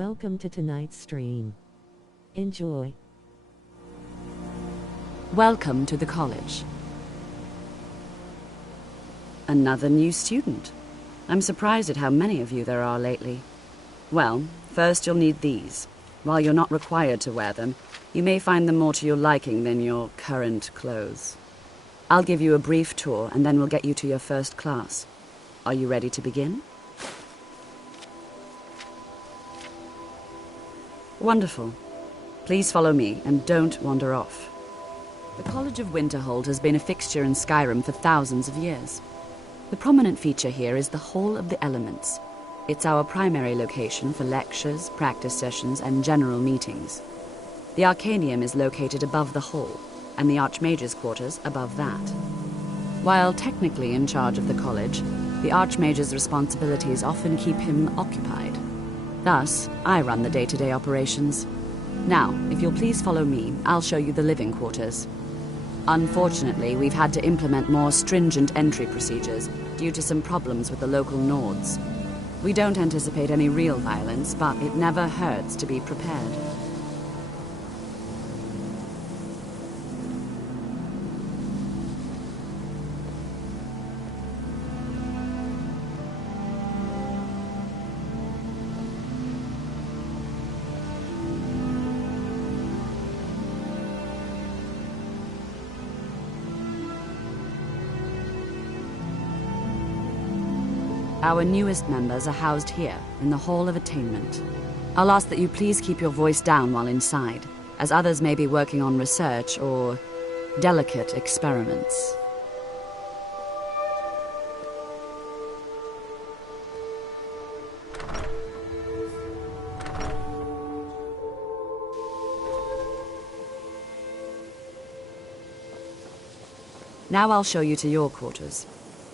Welcome to tonight's stream. Enjoy. Welcome to the college. Another new student. I'm surprised at how many of you there are lately. Well, first you'll need these. While you're not required to wear them, you may find them more to your liking than your current clothes. I'll give you a brief tour and then we'll get you to your first class. Are you ready to begin? Wonderful. Please follow me and don't wander off. The College of Winterhold has been a fixture in Skyrim for thousands of years. The prominent feature here is the Hall of the Elements. It's our primary location for lectures, practice sessions, and general meetings. The Arcanium is located above the hall, and the Archmage's quarters above that. While technically in charge of the college, the Archmage's responsibilities often keep him occupied. Thus, I run the day-to-day operations. Now, if you'll please follow me, I'll show you the living quarters. Unfortunately, we've had to implement more stringent entry procedures due to some problems with the local Nords. We don't anticipate any real violence, but it never hurts to be prepared. Our newest members are housed here, in the Hall of Attainment. I'll ask that you please keep your voice down while inside, as others may be working on research or delicate experiments. Now I'll show you to your quarters.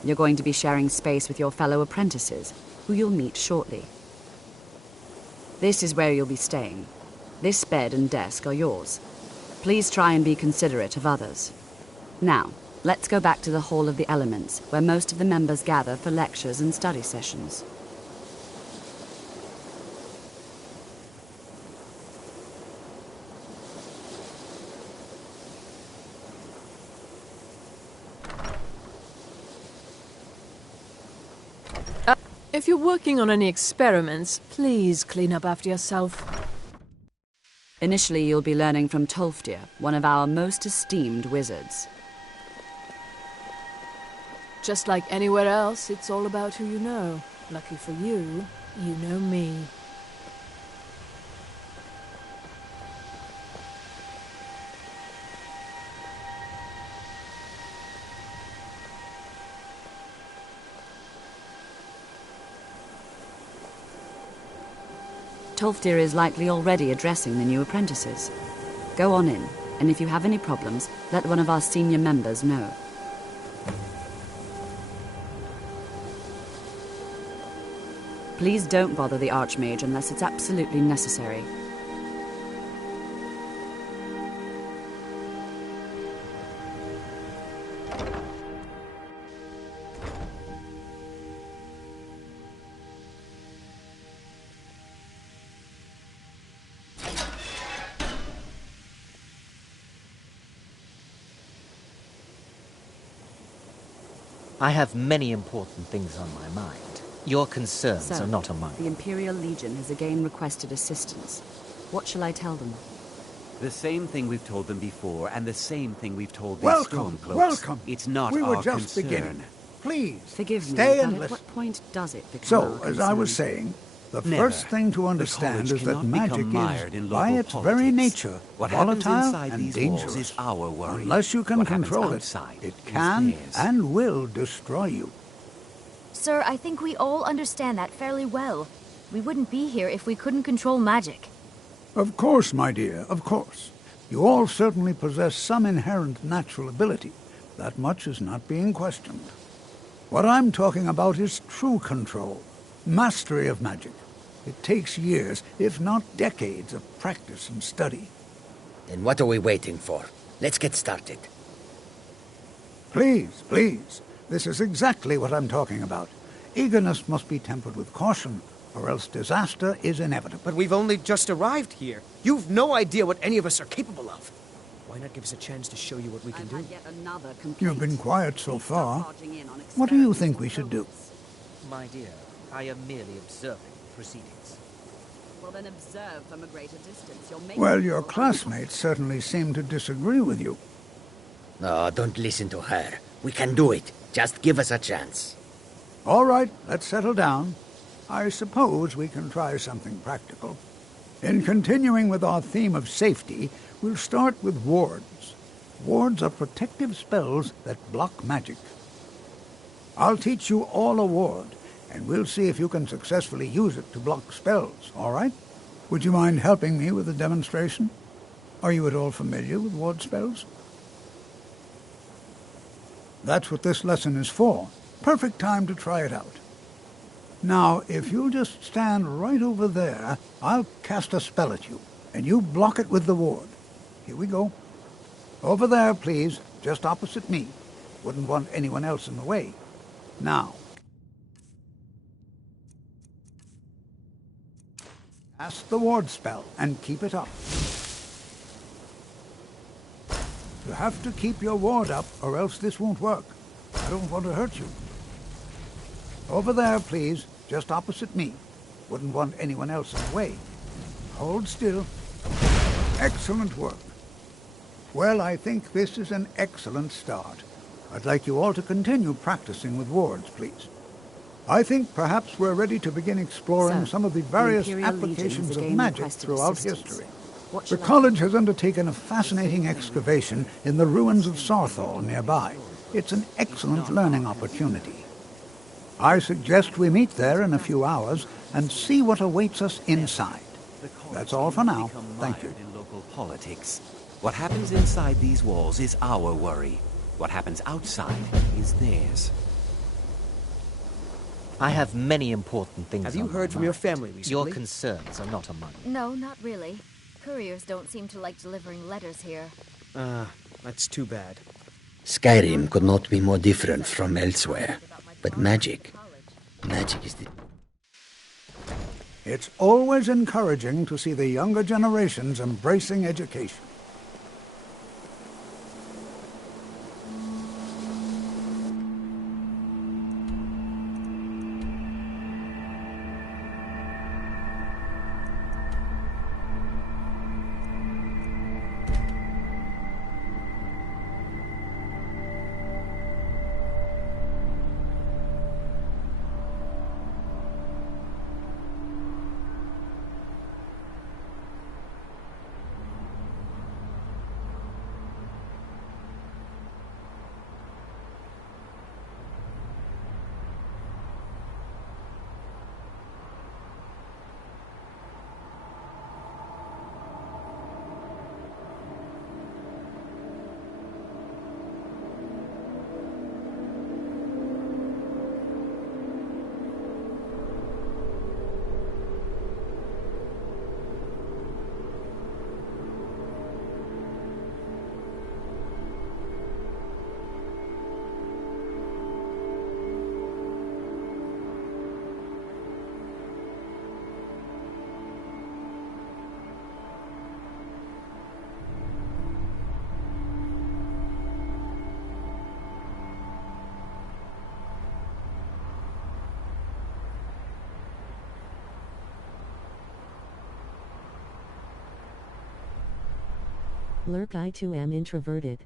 You're going to be sharing space with your fellow apprentices, who you'll meet shortly. This is where you'll be staying. This bed and desk are yours. Please try and be considerate of others. Now, let's go back to the Hall of the Elements, where most of the members gather for lectures and study sessions. If you're working on any experiments, please clean up after yourself. Initially, you'll be learning from Tolfdir, one of our most esteemed wizards. Just like anywhere else, it's all about who you know. Lucky for you, you know me. Tolfdir is likely already addressing the new apprentices. Go on in, and if you have any problems, let one of our senior members know. Please don't bother the Archmage unless it's absolutely necessary. I have many important things on my mind. Your concerns are not among them. The Imperial Legion has again requested assistance. What shall I tell them? The same thing we've told them before, and the same thing we've told these Welcome, Stormcloaks. welcome. It's not we were our just concern. beginning. Please, Forgive me, stay but and at listen. what point does it become So, our as I was concern? saying, the Never. first thing to The understand college is that cannot magic become mired in is, local by its very politics. nature, What happens volatile inside and these dangerous. walls is our worry. Unless you can What happens control it, outside it is can theirs. and will destroy you. Sir, I think we all understand that fairly well. We wouldn't be here if we couldn't control magic. Of course, my dear, of course. You all certainly possess some inherent natural ability. That much is not being questioned. What I'm talking about is true control, mastery of magic. It takes years, if not decades, of practice and study. Then what are we waiting for? Let's get started. Please, please. This is exactly what I'm talking about. Eagerness must be tempered with caution, or else disaster is inevitable. But we've only just arrived here. You've no idea what any of us are capable of. Why not give us a chance to show you what we can do? You've been quiet so far. What do you think we should do? My dear, I am merely observing proceedings. Well, then observe from a greater distance. Well, your classmates certainly seem to disagree with you. No, don't listen to her. We can do it. Just give us a chance. All right, let's settle down. I suppose we can try something practical. In continuing with our theme of safety, we'll start with wards. Wards are protective spells that block magic. I'll teach you all a ward, and we'll see if you can successfully use it to block spells, all right? Would you mind helping me with a demonstration? Are you at all familiar with ward spells? That's what this lesson is for. Perfect time to try it out. Now, if you'll just stand right over there, I'll cast a spell at you, and you block it with the ward. Here we go. Over there, please, just opposite me. Wouldn't want anyone else in the way. Now. Cast the ward spell, and keep it up. You have to keep your ward up, or else this won't work. I don't want to hurt you. Over there, please, just opposite me. Wouldn't want anyone else in the way. Hold still. Excellent work. Well, I think this is an excellent start. I'd like you all to continue practicing with wards, please. I think perhaps we're ready to begin exploring some of the various applications of magic throughout history. The college has undertaken a fascinating excavation in the ruins of Sarthal nearby. It's an excellent learning opportunity. I suggest we meet there in a few hours and see what awaits us inside. That's all for now. Thank you. In local politics. What happens inside these walls is our worry. What happens outside is theirs. I have many important things. Have you on heard my from your mind. family recently? Your concerns are not among them. No, not really. Couriers don't seem to like delivering letters here. That's too bad. Skyrim could not be more different from elsewhere. But magic is the... It's always encouraging to see the younger generations embracing education. Lurk, I too am introverted.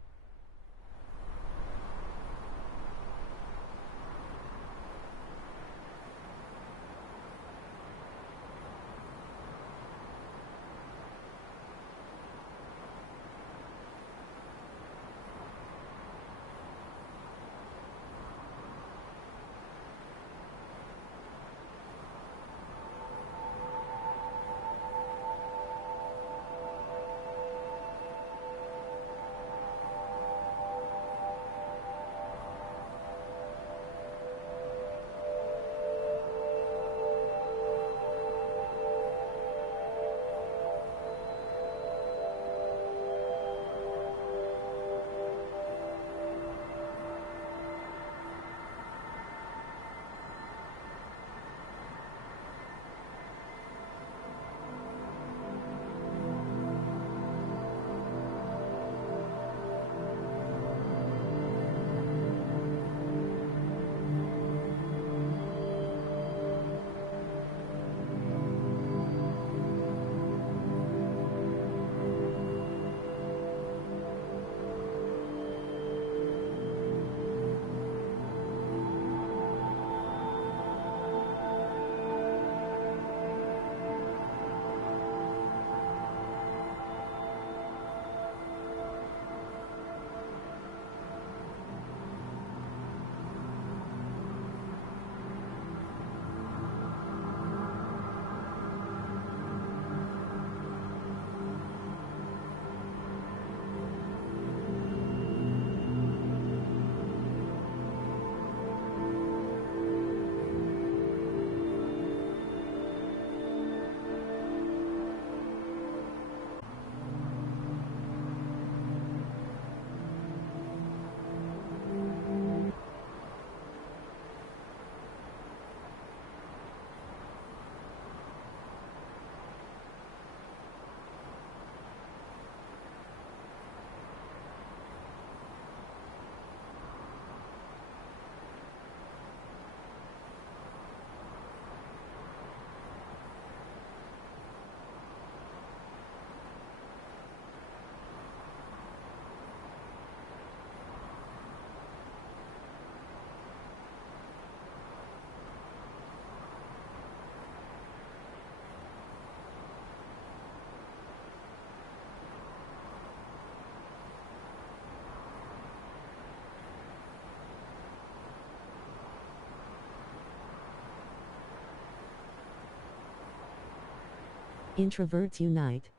Introverts unite.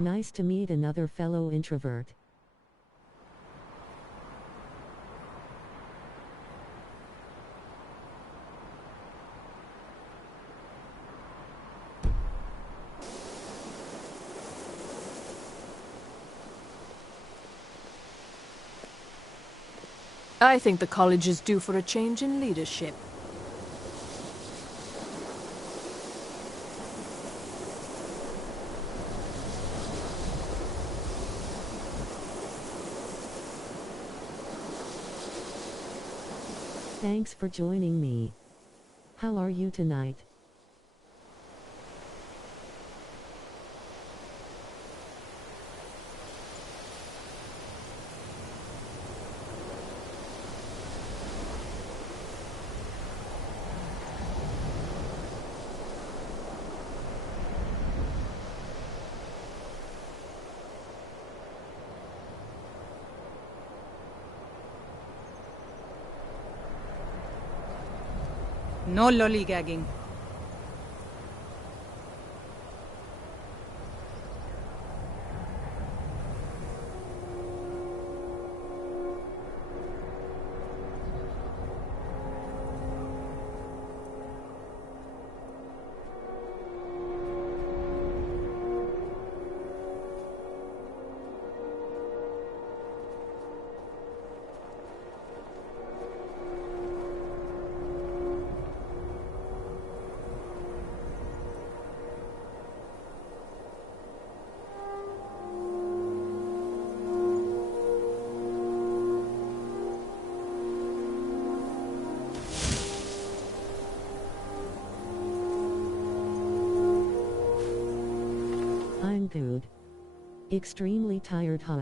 Nice to meet another fellow introvert. I think the college is due for a change in leadership. Thanks for joining me. How are you tonight? No lollygagging. I'm good. Extremely tired, huh?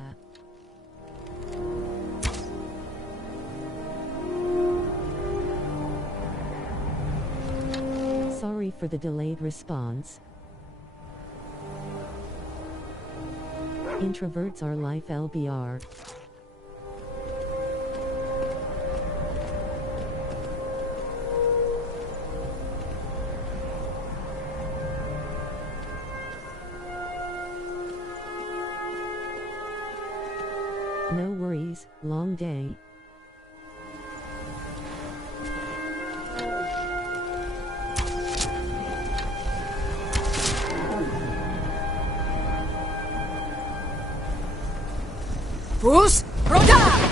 Sorry for the delayed response. Introverts are life LBR. No worries, long day. Bruce, Rhoda!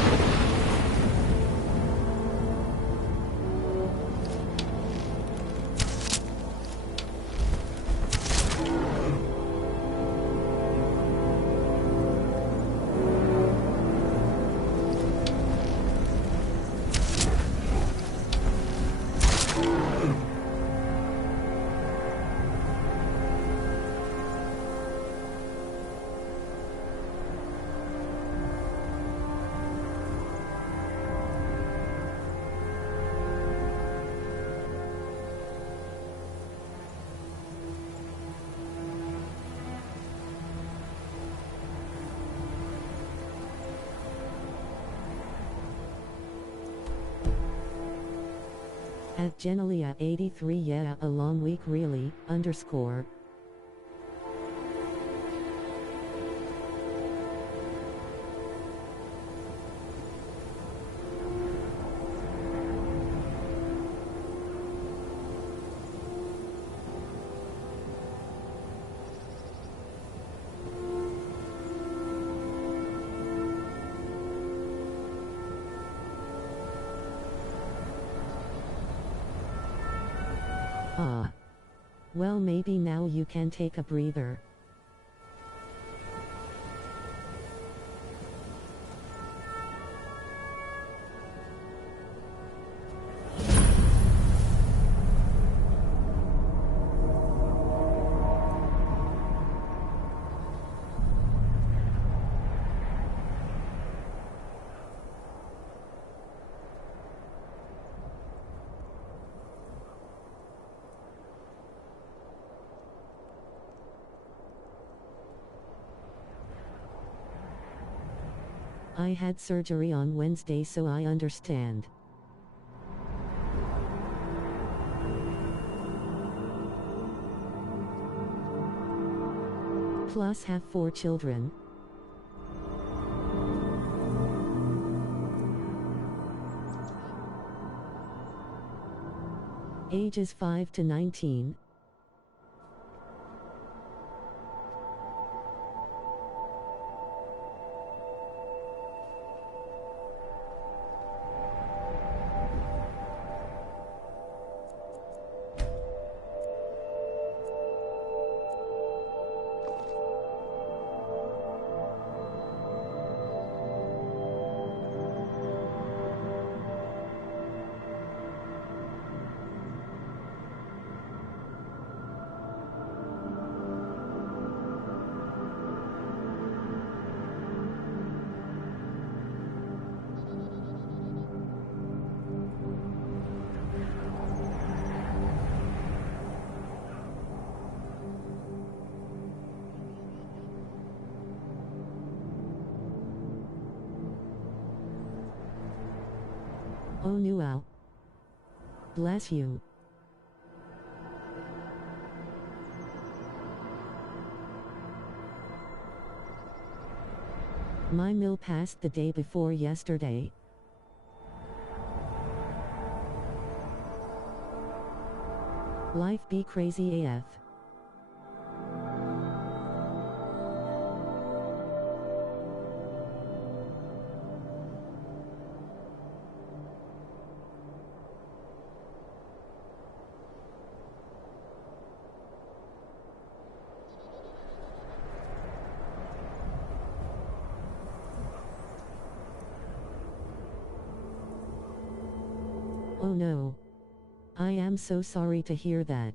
At Genelia 83, yeah, a long week really, underscore. Ah. Well, maybe now you can take a breather. I had surgery on Wednesday, so I understand. Plus have 4 children. Ages 5 to 19. Oh Nual. Bless you. My mill passed the day before yesterday. Life be crazy AF. Oh no. I am so sorry to hear that.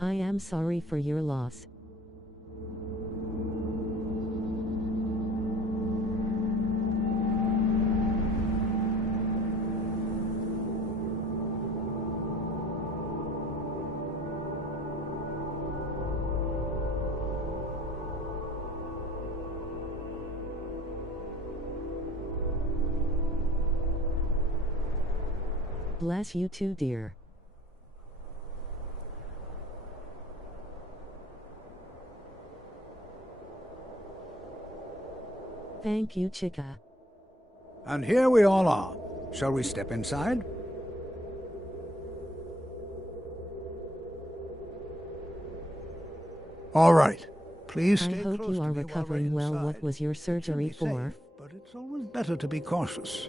I am sorry for your loss. Bless you too, dear. Thank you, Chica. And here we all are. Shall we step inside? All right. Please stay I hope close you to are me while recovering we're well. inside. What was your It should surgery be for? safe, but it's always better to be cautious.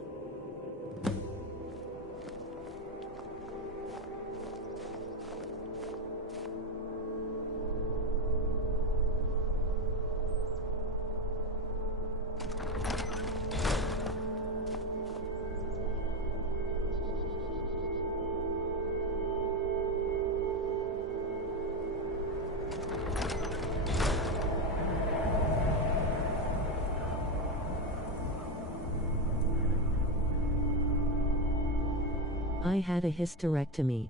I had a hysterectomy.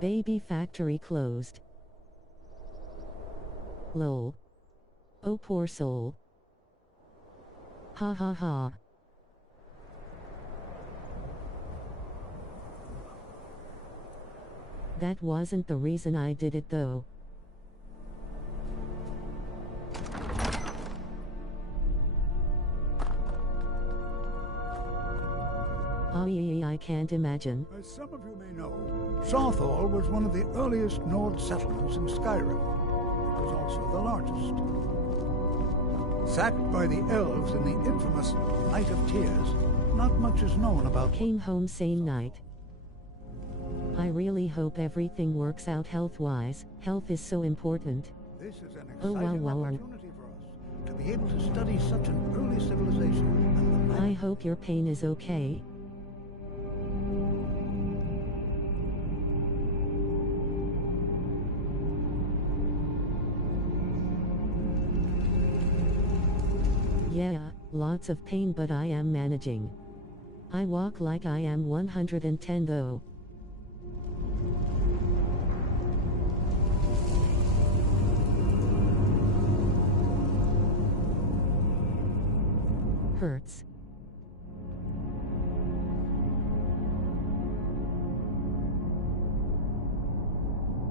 Baby factory closed. Lol. Oh poor soul. Ha ha ha. That wasn't the reason I did it though. Oh yeah, I can't imagine. As some of you may know, Southall was one of the earliest Nord settlements in Skyrim. It was also the largest. Sacked by the elves in the infamous Night of Tears, not much is known about. Came home same night. I really hope everything works out health-wise. Health is so important. This is an Oh exciting wow. opportunity for us to be able to study such an early civilization. And the I hope your pain is okay. Yeah, lots of pain, but I am managing. I walk like I am 110 though. hurts.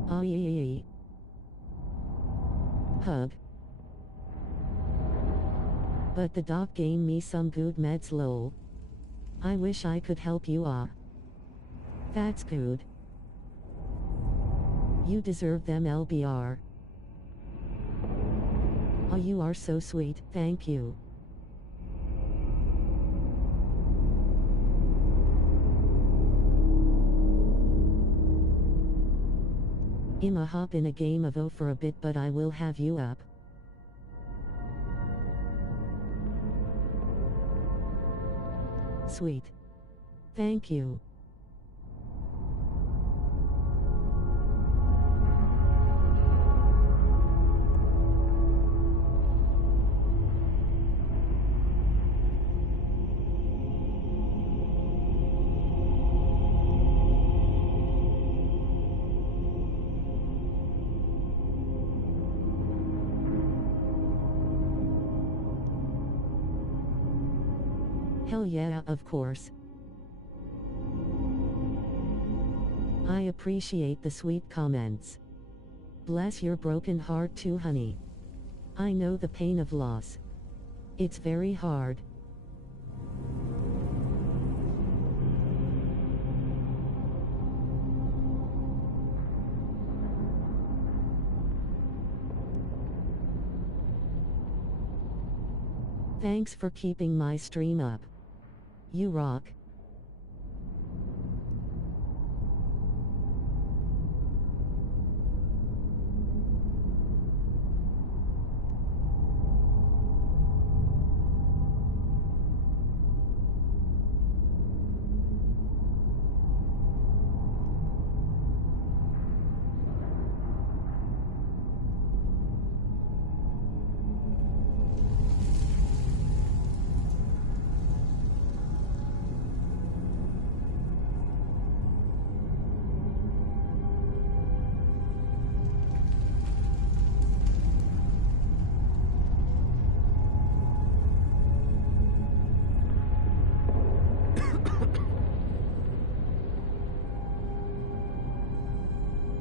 Aye. Hug. But the doc gave me some good meds lol. I wish I could help you That's good. You deserve them LBR. Oh, you are so sweet, thank you. I'ma hop in a game of O for a bit, but I will have you up. Sweet. Thank you. Hell yeah, of course. I appreciate the sweet comments. Bless your broken heart too, honey. I know the pain of loss. It's very hard. Thanks for keeping my stream up. You rock.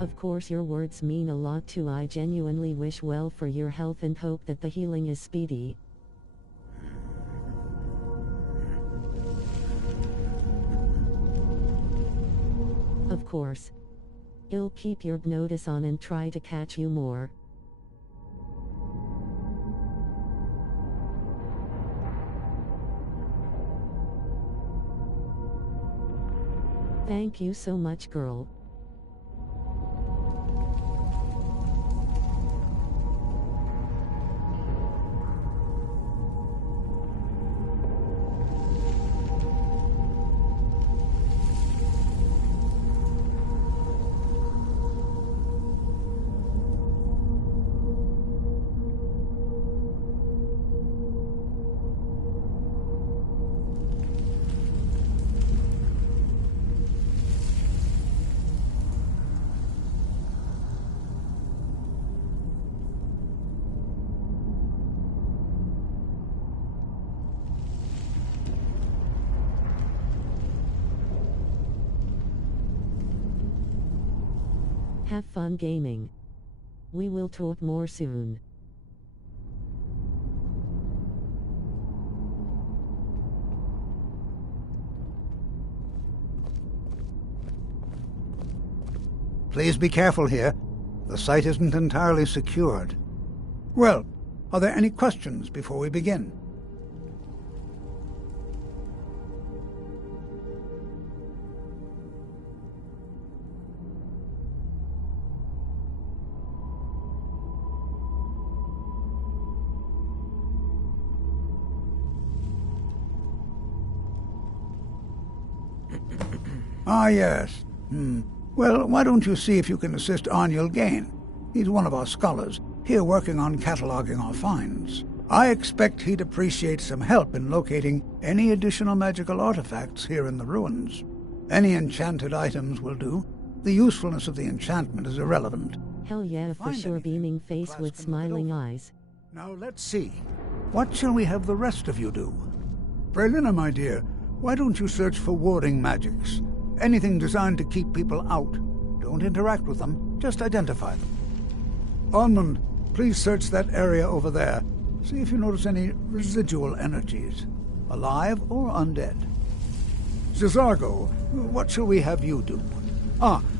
Of course, your words mean a lot too. I genuinely wish well for your health and hope that the healing is speedy. Of course. I'll keep your notice on and try to catch you more. Thank you so much, girl. Have fun gaming. We will talk more soon. Please be careful here. The site isn't entirely secured. Well, are there any questions before we begin? Ah, yes. Well, why don't you see if you can assist Arniel Gain? He's one of our scholars, here working on cataloging our finds. I expect he'd appreciate some help in locating any additional magical artifacts here in the ruins. Any enchanted items will do. The usefulness of the enchantment is irrelevant. Hell yeah, for sure. Beaming face with smiling eyes. Now let's see. What shall we have the rest of you do? Braylina, my dear, why don't you search for warding magics? Anything designed to keep people out. Don't interact with them, just identify them. Onmund, please search that area over there. See if you notice any residual energies, alive or undead. Zizargo, what shall we have you do?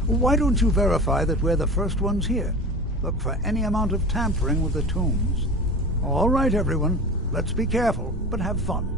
Why don't you verify that we're the first ones here? Look for any amount of tampering with the tombs. All right, everyone. Let's be careful, but have fun.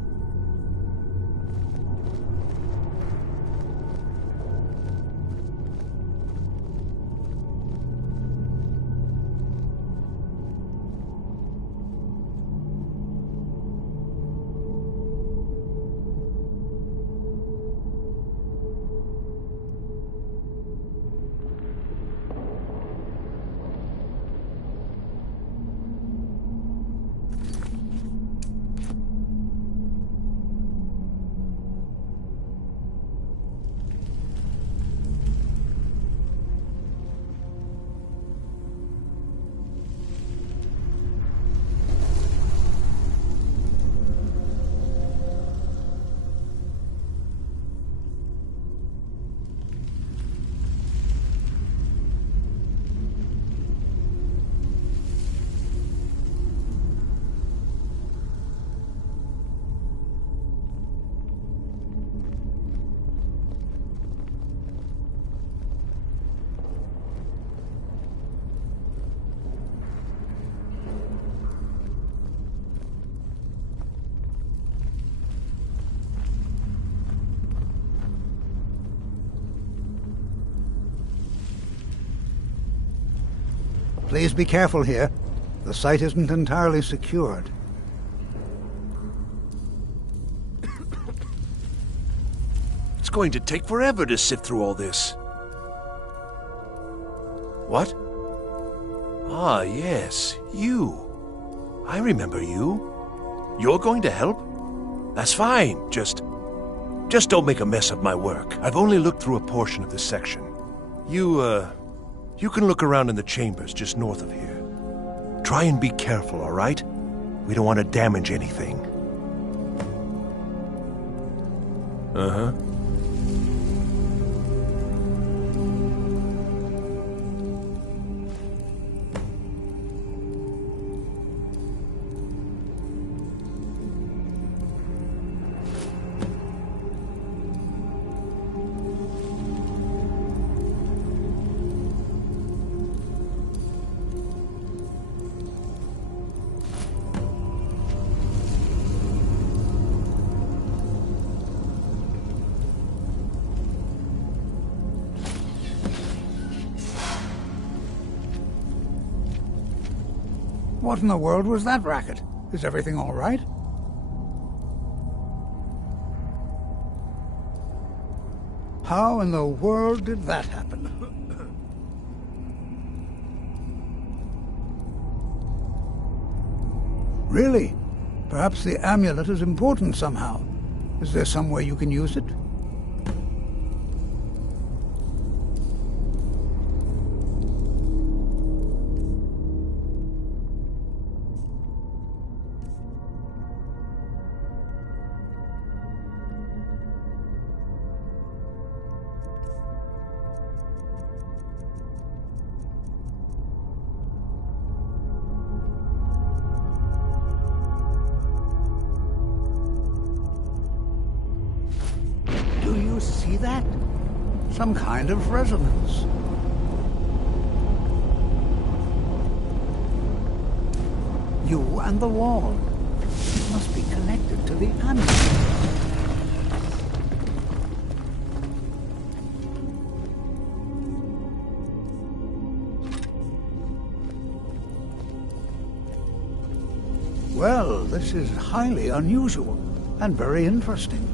Please be careful here. The site isn't entirely secured. It's going to take forever to sift through all this. What? Ah, yes, you. I remember you. You're going to help? That's fine. Just don't make a mess of my work. I've only looked through a portion of this section. You can look around in the chambers just north of here. Try and be careful, all right? We don't want to damage anything. Uh-huh. What in the world was that racket? Is everything all right? How in the world did that happen? Really? Perhaps the amulet is important somehow. Is there some way you can use it? See that? Some kind of resonance. You and the wall. It must be connected to the amulet. Well, this is highly unusual and very interesting.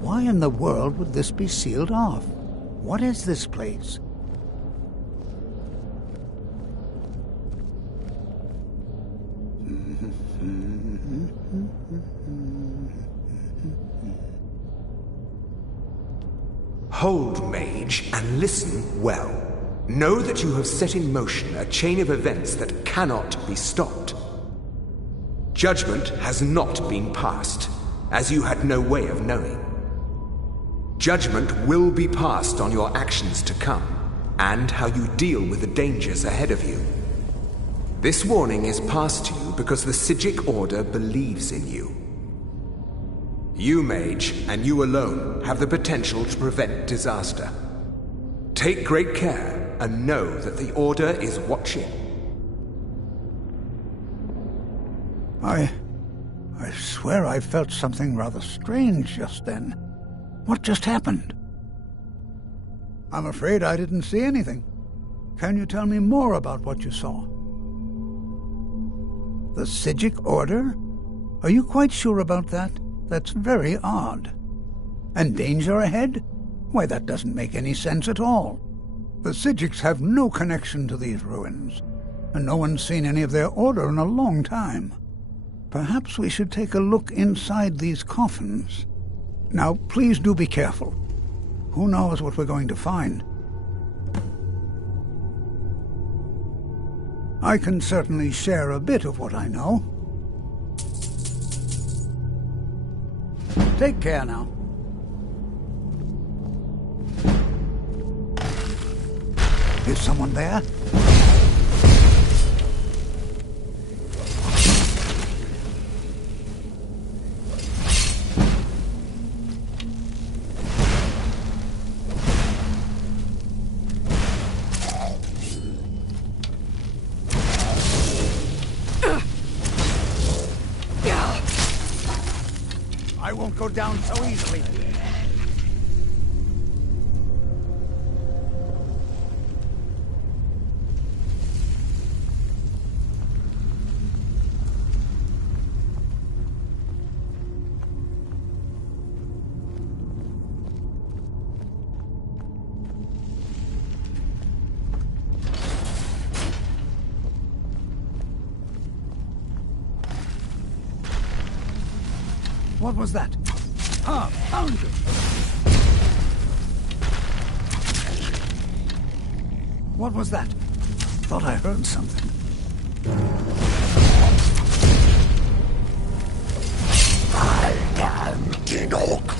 Why in the world would this be sealed off? What is this place? Hold, mage, and listen well. Know that you have set in motion a chain of events that cannot be stopped. Judgment has not been passed, as you had no way of knowing. Judgment will be passed on your actions to come, and how you deal with the dangers ahead of you. This warning is passed to you because the Psijic Order believes in you. You, Mage, and you alone, have the potential to prevent disaster. Take great care, and know that the Order is watching. I swear I felt something rather strange just then. What just happened? I'm afraid I didn't see anything. Can you tell me more about what you saw? The Psijic Order? Are you quite sure about that? That's very odd. And danger ahead? Why, that doesn't make any sense at all. The Psijics have no connection to these ruins, and no one's seen any of their order in a long time. Perhaps we should take a look inside these coffins. Now, please do be careful. Who knows what we're going to find? I can certainly share a bit of what I know. Take care now. Is someone there? I won't go down so easily. What was that? Ah, found you! What was that? Thought I heard something. I am Dinok.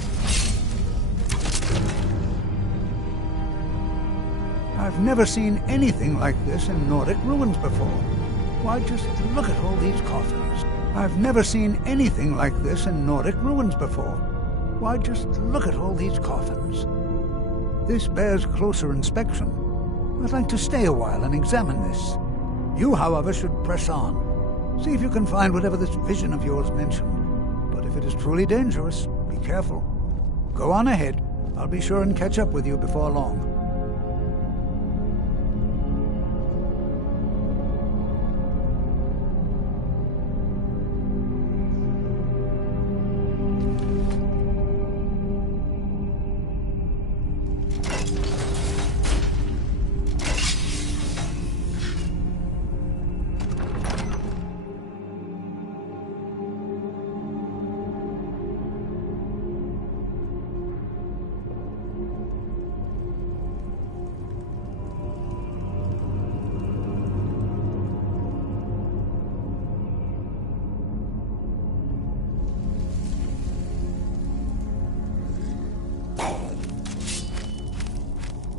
I've never seen anything like this in Nordic ruins before. Why, just look at all these coffins. I've never seen anything like this in Nordic ruins before. Why, just look at all these coffins. This bears closer inspection. I'd like to stay a while and examine this. You, however, should press on. See if you can find whatever this vision of yours mentioned. But if it is truly dangerous, be careful. Go on ahead. I'll be sure and catch up with you before long.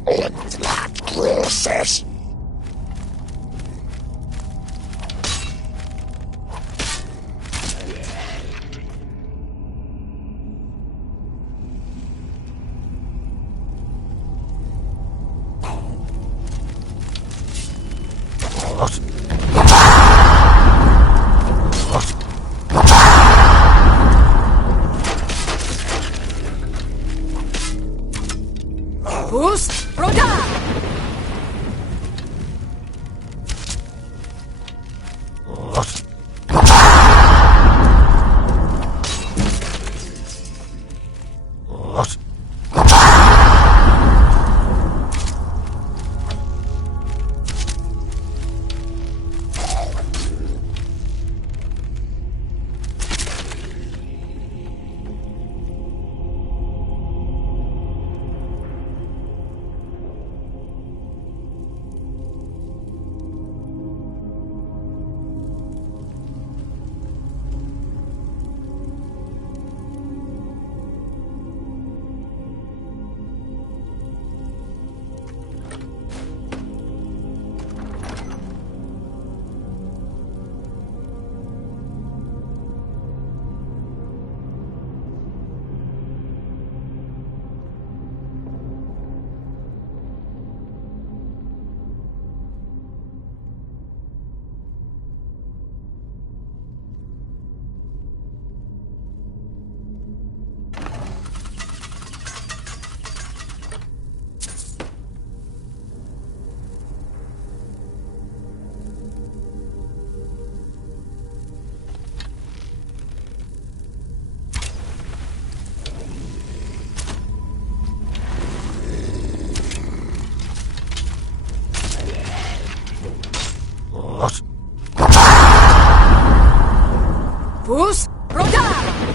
In that process, Pus, Roda!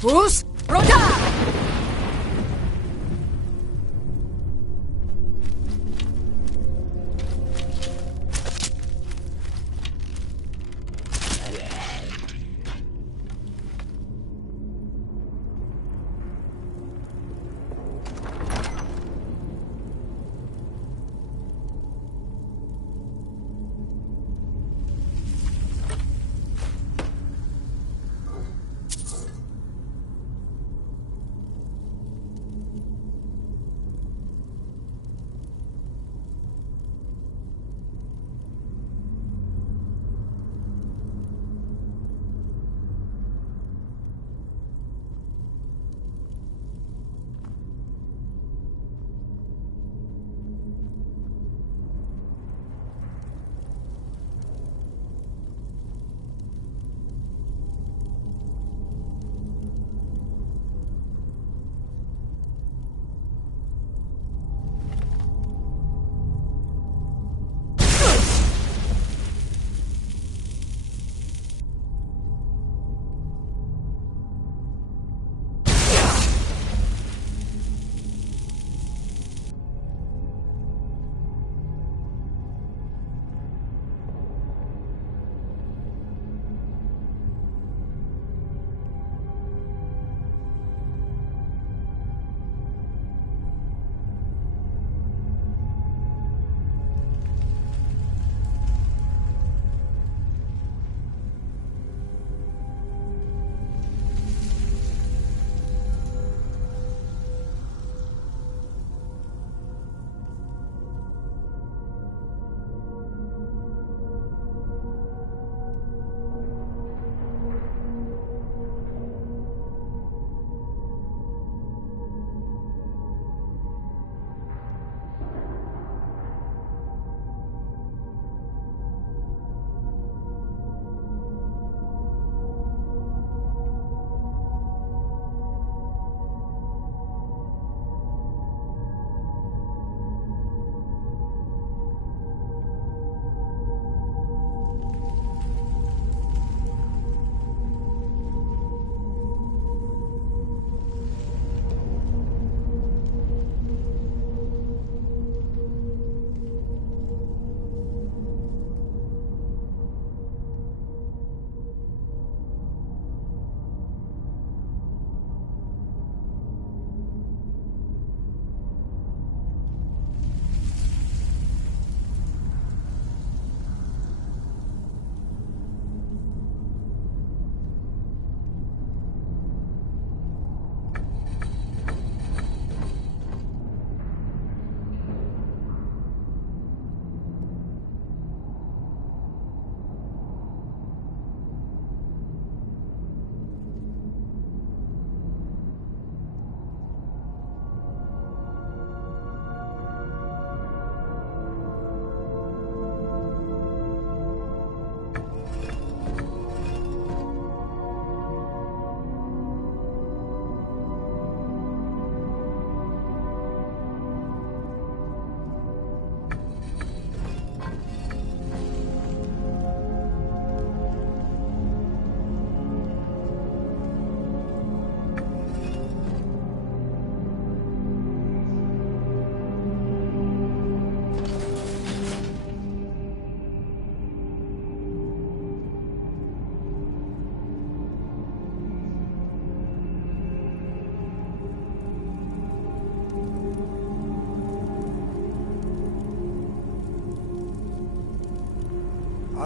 Pus, Roda!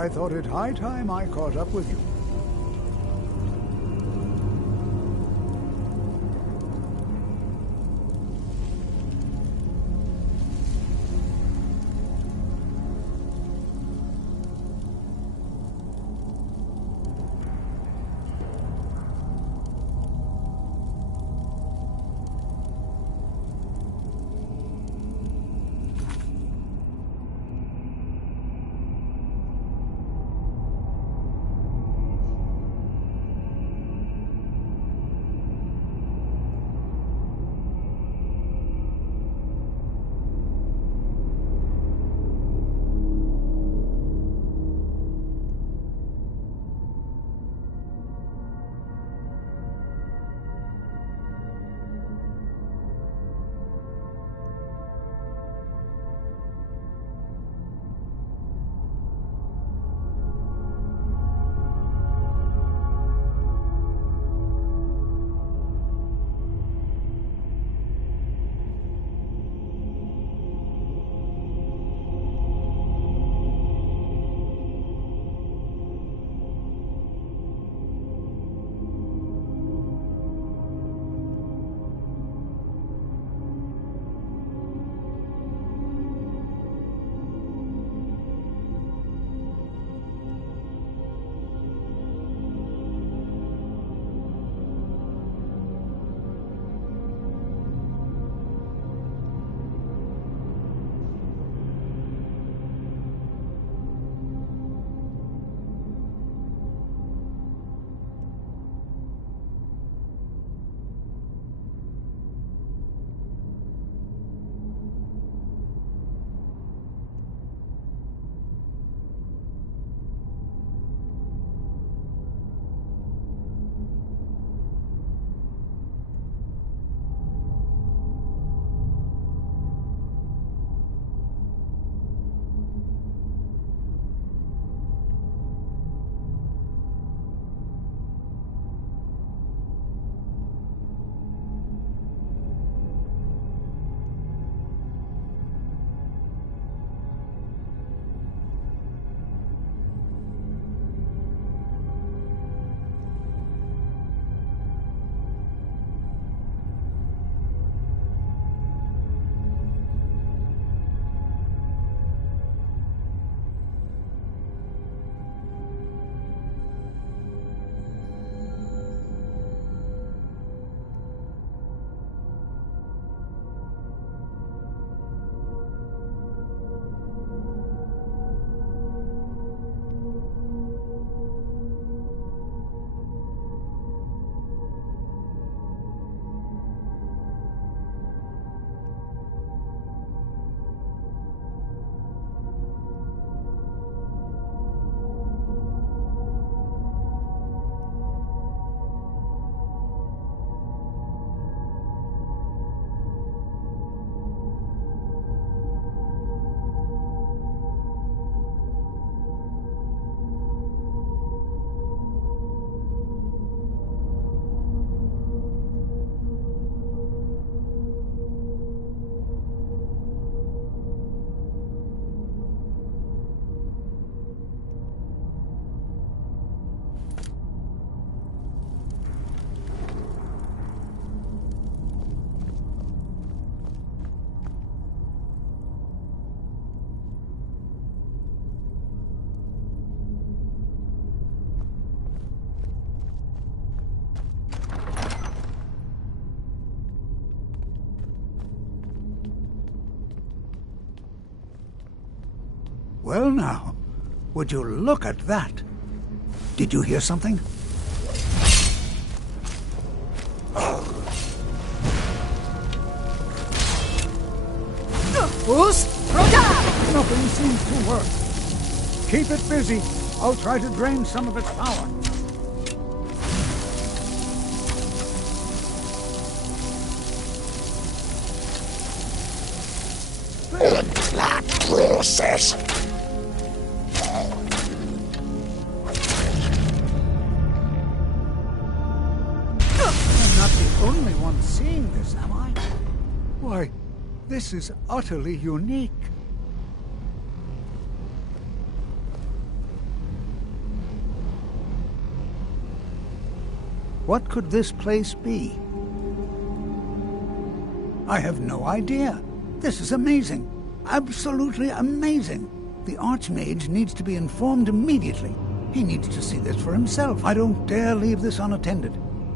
I thought it high time I caught up with you. Well now, would you look at that? Did you hear something? Nothing seems to work. Keep it busy. I'll try to drain some of its power. That process. I'm not the only one seeing this, am I? Why, this is utterly unique. What could this place be? I have no idea. This is amazing. Absolutely amazing. The Archmage needs to be informed immediately. He needs to see this for himself. I don't dare leave this unattended.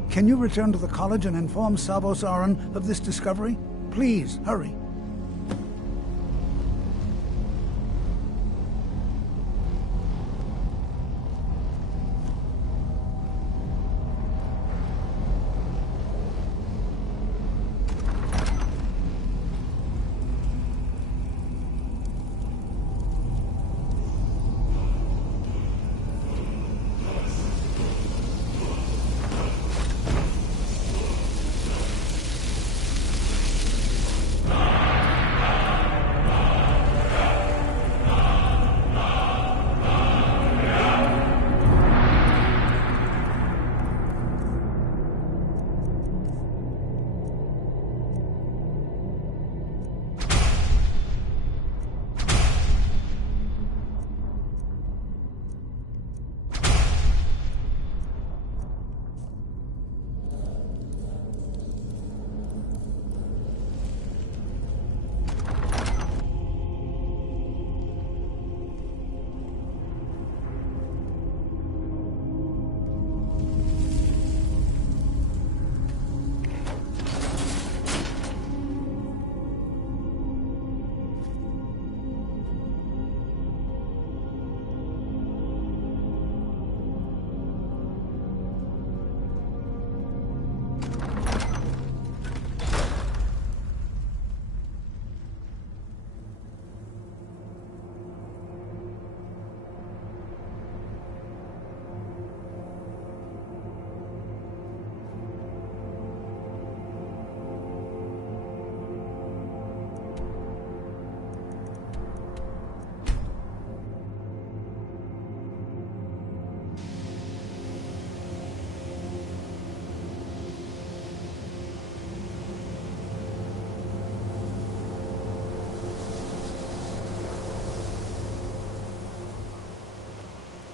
Can you return to the college and inform Savos Aran of this discovery? Please, hurry.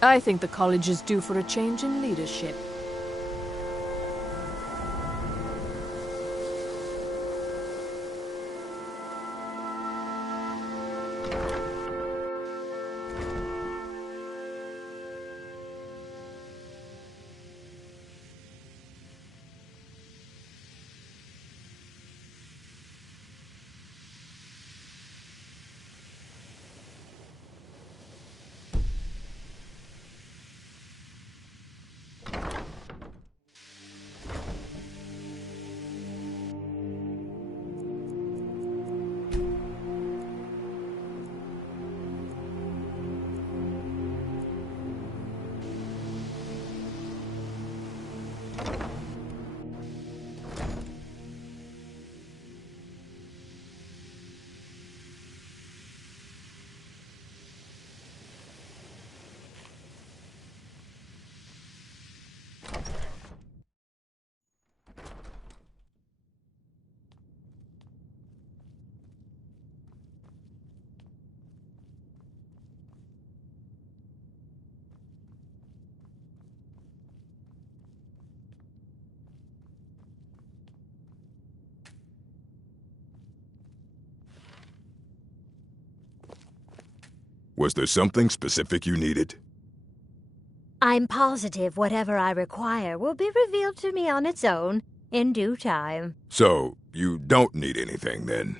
I think the college is due for a change in leadership. Was there something specific you needed? I'm positive whatever I require will be revealed to me on its own, in due time. So, you don't need anything, then?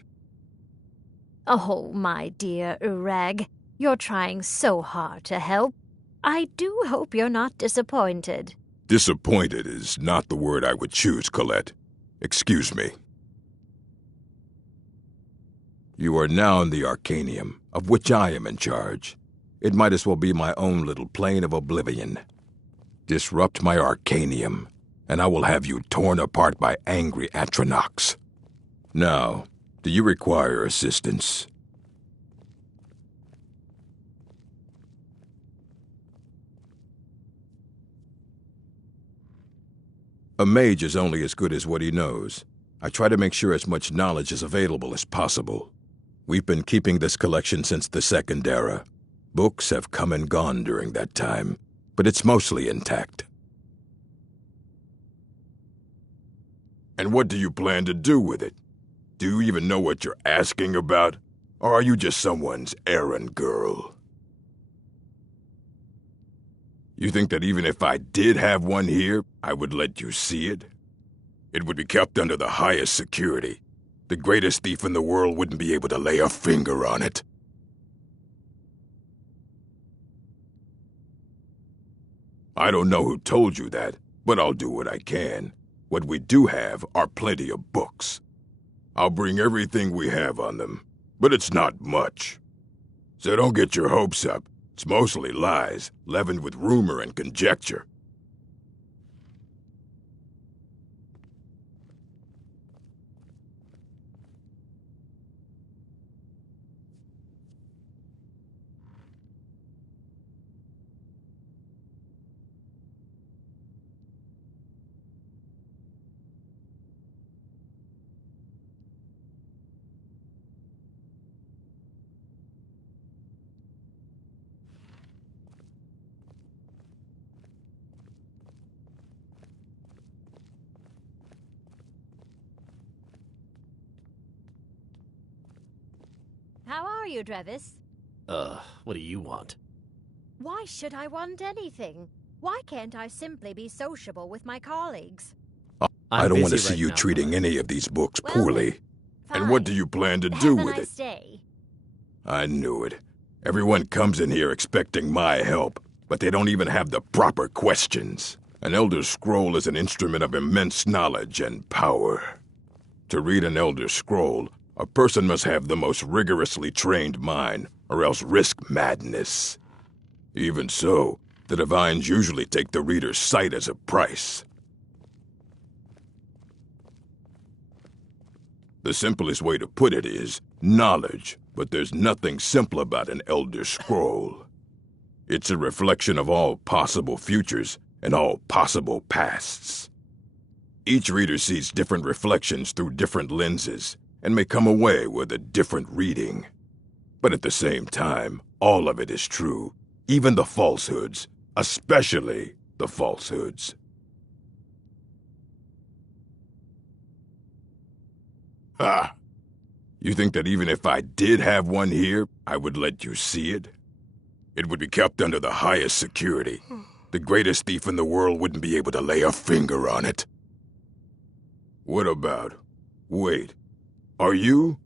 Oh, my dear Urag, you're trying so hard to help. I do hope you're not disappointed. Disappointed is not the word I would choose, Colette. Excuse me. You are now in the Arcanium, of which I am in charge. It might as well be my own little plane of oblivion. Disrupt my Arcanium, and I will have you torn apart by angry Atronachs. Now, do you require assistance? A mage is only as good as what he knows. I try to make sure as much knowledge is available as possible. We've been keeping this collection since the Second Era. Books have come and gone during that time, but it's mostly intact. And what do you plan to do with it? Do you even know what you're asking about? Or are you just someone's errand girl? You think that even if I did have one here, I would let you see it? It would be kept under the highest security. The greatest thief in the world wouldn't be able to lay a finger on it. I don't know who told you that, but I'll do what I can. What we do have are plenty of books. I'll bring everything we have on them, but it's not much. So don't get your hopes up. It's mostly lies, leavened with rumor and conjecture. How are you, Drevis? What do you want? Why should I want anything? Why can't I simply be sociable with my colleagues? I don't want to see you treating any of these books poorly. And what do you plan to do with it? Day. I knew it. Everyone comes in here expecting my help, but they don't even have the proper questions. An Elder Scroll is an instrument of immense knowledge and power. To read an Elder Scroll, a person must have the most rigorously trained mind, or else risk madness. Even so, the Divines usually take the reader's sight as a price. The simplest way to put it is knowledge, but there's nothing simple about an Elder Scroll. It's a reflection of all possible futures and all possible pasts. Each reader sees different reflections through different lenses, and may come away with a different reading. But at the same time, all of it is true, even the falsehoods, especially the falsehoods. Ha! You think that even if I did have one here, I would let you see it? It would be kept under the highest security. The greatest thief in the world wouldn't be able to lay a finger on it. What about? Wait. Are you?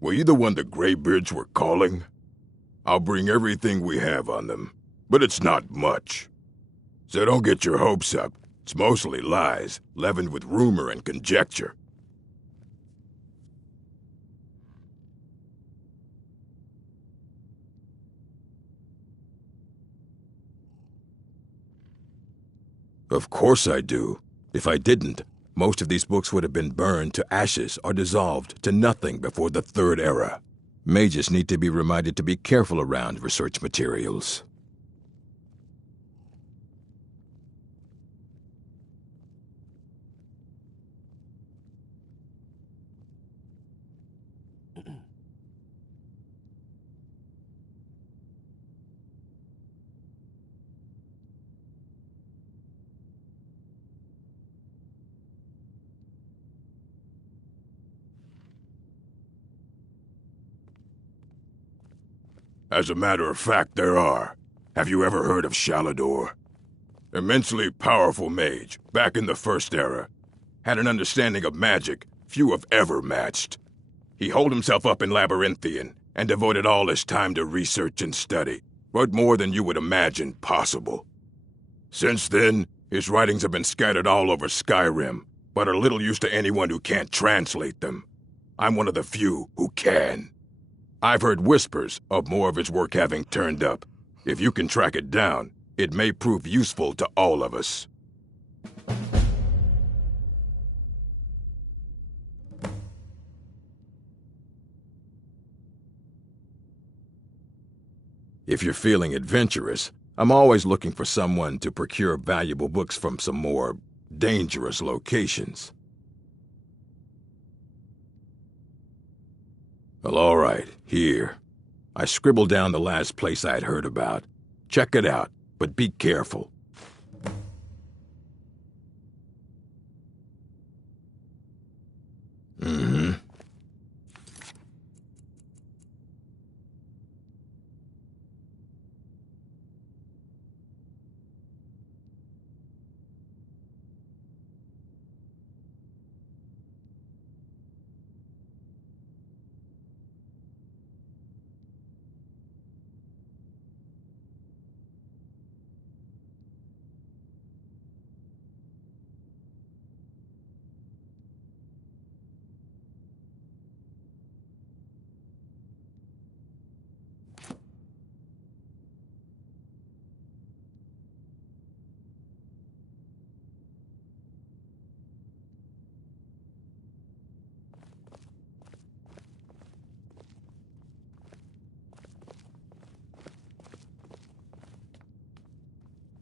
Were you the one the Greybeards were calling? I'll bring everything we have on them, but it's not much. So don't get your hopes up. It's mostly lies, leavened with rumor and conjecture. Of course I do. If I didn't, most of these books would have been burned to ashes or dissolved to nothing before the Third Era. Mages need to be reminded to be careful around research materials. As a matter of fact, there are. Have you ever heard of Shalador? Immensely powerful mage, back in the First Era. Had an understanding of magic few have ever matched. He holed himself up in Labyrinthian and devoted all his time to research and study, but more than you would imagine possible. Since then, his writings have been scattered all over Skyrim, but are little use to anyone who can't translate them. I'm one of the few who can. I've heard whispers of more of his work having turned up. If you can track it down, it may prove useful to all of us. If you're feeling adventurous, I'm always looking for someone to procure valuable books from some more dangerous locations. Well, all right, here. I scribbled down the last place I had heard about. Check it out, but be careful.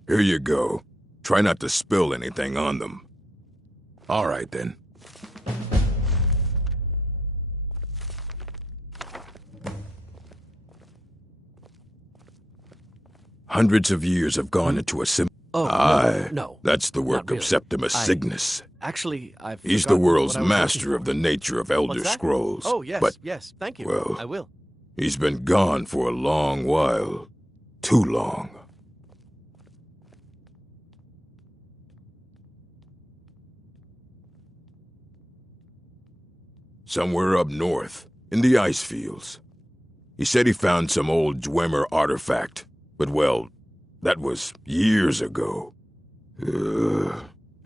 Here you go. Try not to spill anything on them. All right, then. Hundreds of years have gone into a No. That's the work Not really. of Septimus Cygnus. Actually, I've He's the forgotten world's what I was master looking of the nature of for. Elder What's that? Scrolls. Oh, yes, But, yes, thank you. well, I will. He's been gone for a long while. Too long. Somewhere up north, in the ice fields. He said he found some old Dwemer artifact, but well, that was years ago.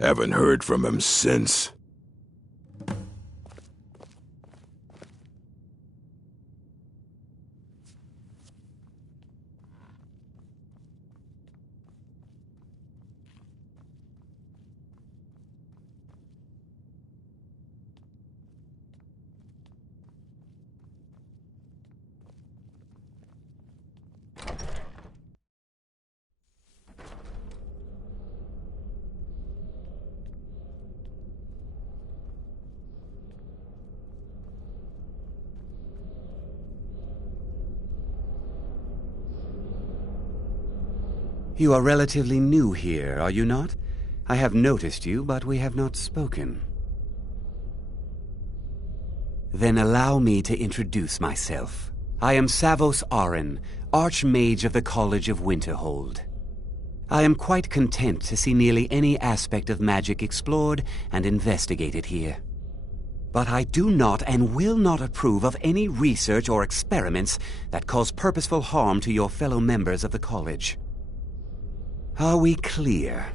Haven't heard from him since. You are relatively new here, are you not? I have noticed you, but we have not spoken. Then allow me to introduce myself. I am Savos Arin, Archmage of the College of Winterhold. I am quite content to see nearly any aspect of magic explored and investigated here. But I do not and will not approve of any research or experiments that cause purposeful harm to your fellow members of the college. Are we clear?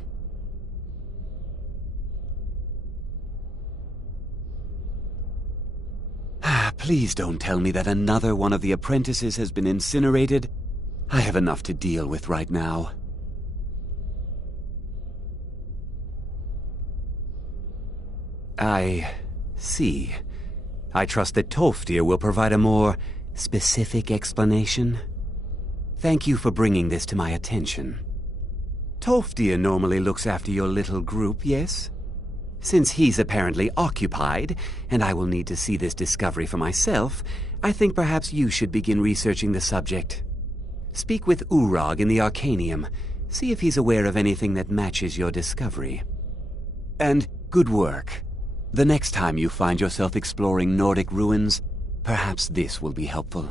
Please don't tell me that another one of the apprentices has been incinerated. I have enough to deal with right now. I see. I trust that Tolfdir will provide a more specific explanation. Thank you for bringing this to my attention. Tolfdir normally looks after your little group, yes? Since he's apparently occupied, and I will need to see this discovery for myself, I think perhaps you should begin researching the subject. Speak with Urag in the Arcanium. See if he's aware of anything that matches your discovery. And good work. The next time you find yourself exploring Nordic ruins, perhaps this will be helpful.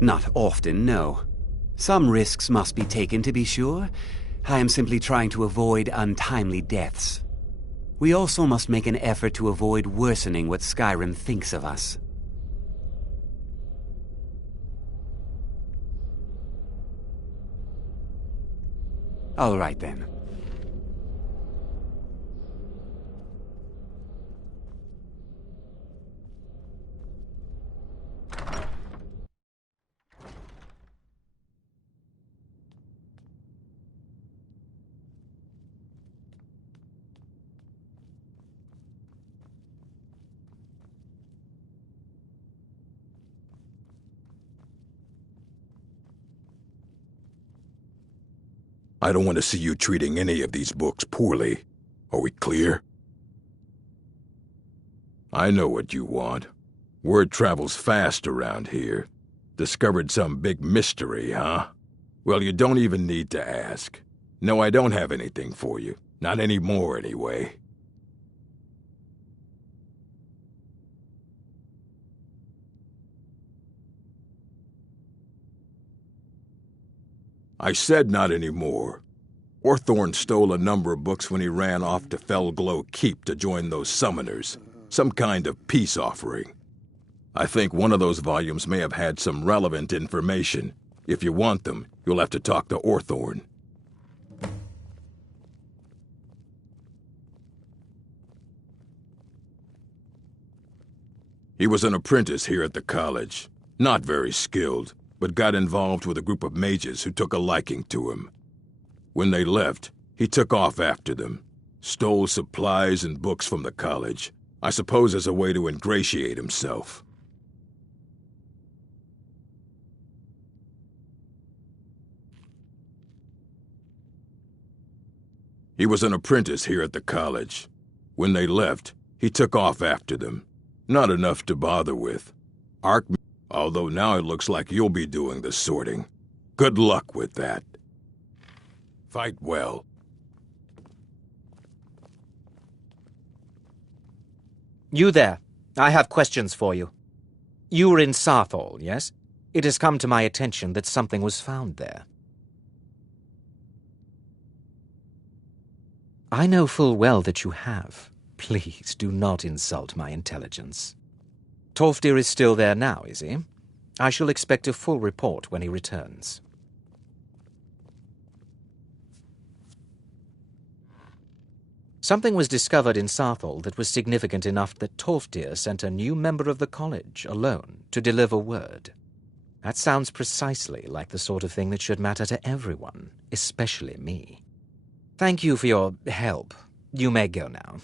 Not often, no. Some risks must be taken, to be sure. I am simply trying to avoid untimely deaths. We also must make an effort to avoid worsening what Skyrim thinks of us. All right, then. I don't want to see you treating any of these books poorly. Are we clear? I know what you want. Word travels fast around here. Discovered some big mystery, huh? Well, you don't even need to ask. No, I don't have anything for you. Not anymore, anyway. I said not anymore. Orthorn stole a number of books when he ran off to Felglow Keep to join those summoners. Some kind of peace offering. I think one of those volumes may have had some relevant information. If you want them, you'll have to talk to Orthorn. He was an apprentice here at the college. Not very skilled, but got involved with a group of mages who took a liking to him. When they left, he took off after them. Stole supplies and books from the college. I suppose as a way to ingratiate himself. He was an apprentice here at the college. When they left, he took off after them. Not enough to bother with. Although now it looks like you'll be doing the sorting. Good luck with that. Fight well. You there. I have questions for you. You were in Sarthal, yes? It has come to my attention that something was found there. I know full well that you have. Please do not insult my intelligence. Tolfdir is still there now, is he? I shall expect a full report when he returns. Something was discovered in Sarthal that was significant enough that Tolfdir sent a new member of the college, alone, to deliver word. That sounds precisely like the sort of thing that should matter to everyone, especially me. Thank you for your help. You may go now.